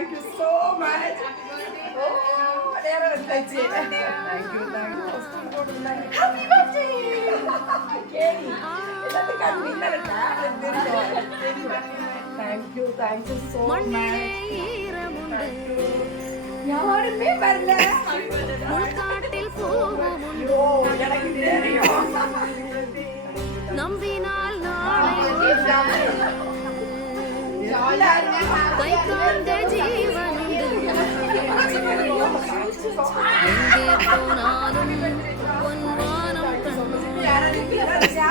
Thank you so much நேரம் வந்தாச்சு thank you thank you thank you so much யாருமே வரல. உள்காட்டில் போகும் நம்பினால் நாளை கை காந்த Yeah.